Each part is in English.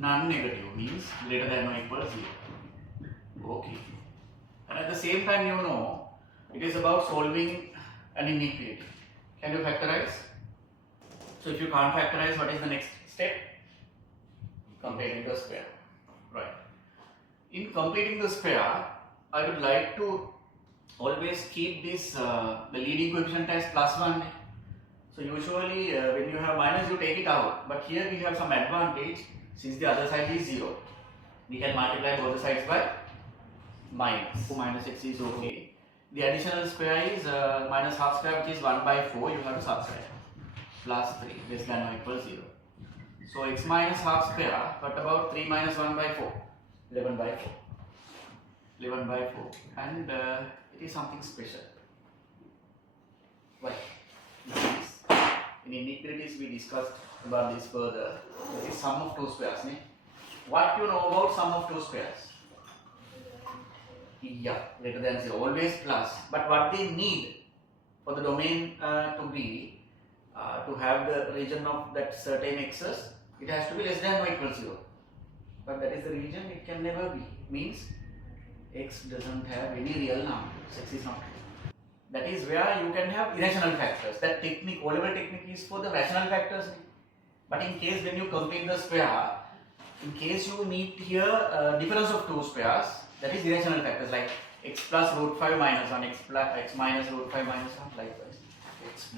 non-negative means greater than or equal 0. Okay. And at the same time, you know, it is about solving an inequality. Can you factorize? So if you can't factorize, what is the next step? Completing the square. Right. In completing the square, I would like to always keep this the leading coefficient as +1. So usually when you have minus, you take it out. But here we have some advantage. Since the other side is 0, we can multiply both sides by minus. So minus x is okay. The additional square is minus half square, which is 1 by 4. You have to subtract. Plus 3 less than or equal 0. So x minus half square. What about 3 minus 1 by 4? 11 by 4. 11 by 4. And it is something special. Why? In inequalities we discussed about this further. This is sum of two squares. What you know about sum of two squares? Yeah, greater than 0, always plus. But what they need for the domain to be, to have the region of that certain x's, it has to be less than or equal 0. But that is the region it can never be. Means x doesn't have any real number. X is not real. That is where you can have irrational factors. That technique, whatever technique is for the rational factors. But in case when you complete the square, in case you need here difference of two squares, that is irrational factors like x plus root 5 minus 1, x minus root 5 minus 1, likewise.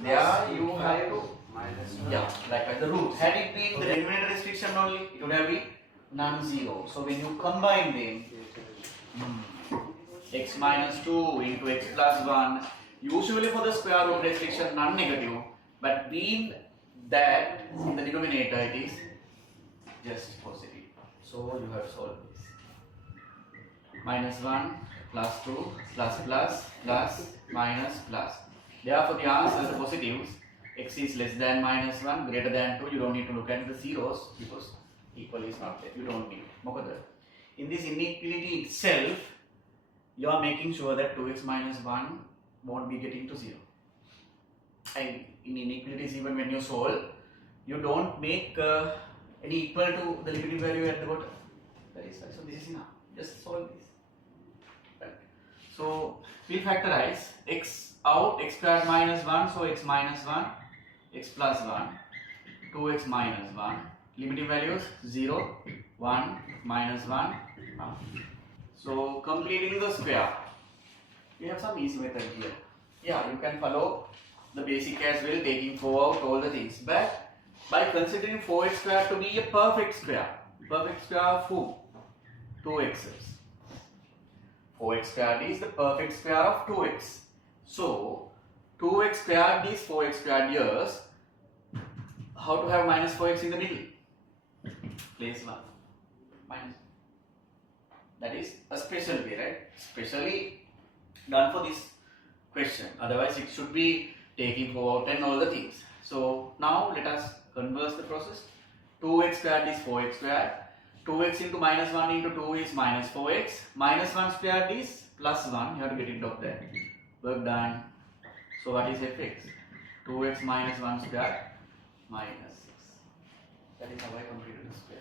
There you have to minus 1. Yeah, likewise the root. Had it been the denominator restriction only, it would have been non-zero. So when you combine them, x minus 2 into x plus 1, usually for the square root restriction non-negative, but being that in the denominator it is just positive. So you have solved this. Minus 1 plus 2 plus plus plus minus plus. Therefore the answer, the positives, x is less than minus 1, greater than 2. You don't need to look at the zeros because equal is not there. You don't need it. In this inequality itself, you are making sure that 2x minus 1 won't be getting to 0. And in inequalities, even when you solve, you don't make any equal to the limiting value at the bottom. That is why. So this is enough. Just solve this. Right. So we'll factorize x out, x squared minus 1. So x minus 1, x plus 1, 2x minus 1. Limiting values 0, 1, minus 1. So completing the square, we have some easy method here. Yeah, you can follow the basic as well, taking 4 out, all the things. But by considering 4x square to be a perfect square of who? 2x's. 4x squared is the perfect square of 2x. So 2x squared is 4x squared here. How to have minus 4x in the middle? Place 1. Minus. That is a special way, right? Specially done for this question. Otherwise, it should be taking 4 out and all the things. So now let us converse the process. 2x squared is 4x squared. 2x into minus 1 into 2 is minus 4x. Minus 1 squared is plus 1. You have to get it off there. Work done. So what is fx? 2x minus 1 squared minus 6. That is how I completed the square.